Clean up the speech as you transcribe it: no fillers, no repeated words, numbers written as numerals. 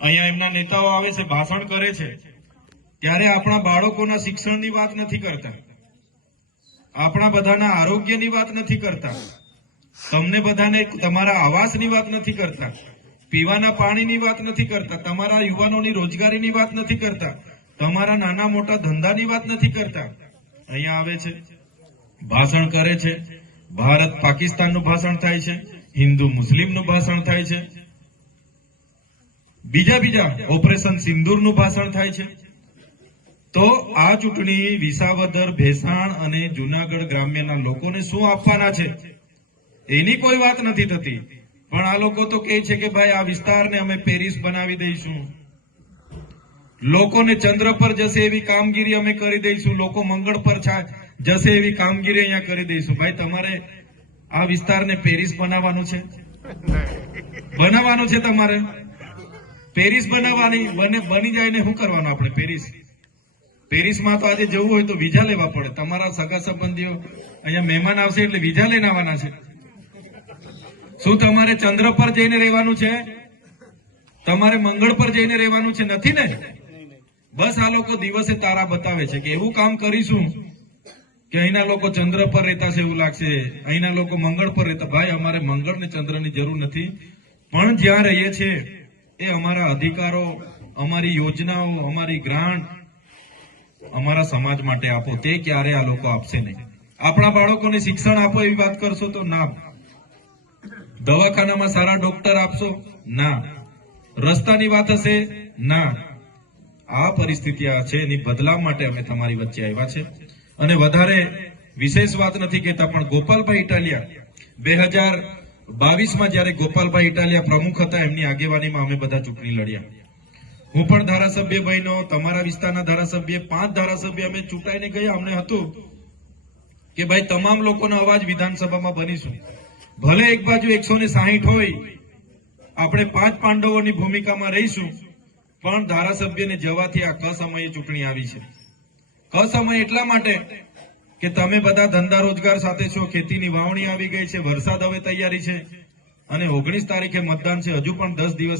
અહીંયા એમના નેતાઓ આવે છે, ભાષણ કરે છે, ત્યારે આપણા બાળકોના શિક્ષણની વાત નથી કરતા, આપણા બધાના આરોગ્યની વાત નથી કરતા, તમને બધાને તમારા આવાસની વાત નથી કરતા, પીવાના પાણીની વાત નથી કરતા, તમારા યુવાનોની રોજગારીની વાત નથી કરતા, તમારા નાના મોટા ધંધાની વાત નથી કરતા. અહીંયા આવે છે, ભાષણ કરે છે, ભારત પાકિસ્તાનનું ભાષણ થાય છે, હિન્દુ મુસ્લિમનું ભાષણ થાય છે, બીજા ઓપરેશન સિંદૂરનું ભાષણ થાય છે. તો આ ચૂંટણી વિસાવદર, ભેસાણ અને જુનાગઢ ગ્રામ્યના લોકોને શું આપવાના છે એની કોઈ વાત નથી થતી. પણ આ લોકો તો કહે છે કે ભાઈ આ વિસ્તારને અમે પેરિસ બનાવી દઈશું, લોકોને ચંદ્ર પર જશે એવી કામગીરી અમે કરી દઈશું, લોકો મંગળ પર જશે એવી કામગીરી અહીંયા કરી દઈશું. ભાઈ તમારે આ વિસ્તારને પેરિસ બનાવવાનું છે? બનાવવાનું છે તમારે? પેરિસ બનાવવાની બની જાય ને શું કરવાનું આપણે? પેરિસમાં તો આજે જવું હોય તો વિઝા લેવા પડે. તમારા સગા સંબંધીઓ અહીંયા મહેમાન આવશે એટલે વિઝા લઈને આવવાના છે. શું તમારે ચંદ્ર પર જઈને રહેવાનું છે? તમારે મંગળ પર જઈને રહેવાનું છે? નથી ને. બસ આ લોકો દિવસે તારા બતાવે છે કે એવું કામ કરીશું કે અહીંના લોકો ચંદ્ર પર રહેતા છે એવું લાગશે, અહીંના લોકો મંગળ પર રહેતા. ભાઈ અમારે મંગળ ને ચંદ્રની જરૂર નથી, પણ જ્યાં રહીએ છીએ એ અમારા અધિકારો, અમારી યોજનાઓ, અમારી ગ્રાન્ટ અમારા સમાજ માટે આપો. તે ક્યારે આ લોકો આપશે નહીં. આપણા બાળકોને શિક્ષણ આપો એવી વાત કરશો તો ના. દવાખાનામાં સારા ડોક્ટર આપશો? ના. રસ્તાની વાત હશે? ના. આ પરિસ્થિતિ આ છે, એની બદલાવ માટે અમે તમારી વચ્ચે આવ્યા છે. અને વધારે વિશેષ વાત નથી કહેતા, પણ ગોપાલભાઈ ઇટાલિયા 2022માં જયારે ગોપાલભાઈ ઇટાલિયા પ્રમુખ હતા, એમની આગેવાનીમાં અમે બધા ચૂંટણી લડ્યા. હું પણ ધારાસભ્ય બન્યો, તમારા વિસ્તારના ધારાસભ્ય, 5 ધારાસભ્ય અમે ચૂંટાઈને ગયા. અમને હતું કે ભાઈ તમામ લોકોનો અવાજ વિધાનસભામાં બનીશું. ભલે એક બાજુ 160 હોય, આપણે 5 પાંડવોની ભૂમિકામાં રહીશું, પણ ધારાસભ્યને જવાથી આ કસમયે ચૂંટણી આવી છે. કસમય એટલા માટે કે તમે બધા ધંધા રોજગાર સાથે છો, ખેતીની વાવણી આવી ગઈ છે, વરસાદ હવે તૈયારી છે, અને 19 તારીખે મતદાન છે. હજુ પણ 10 દિવસ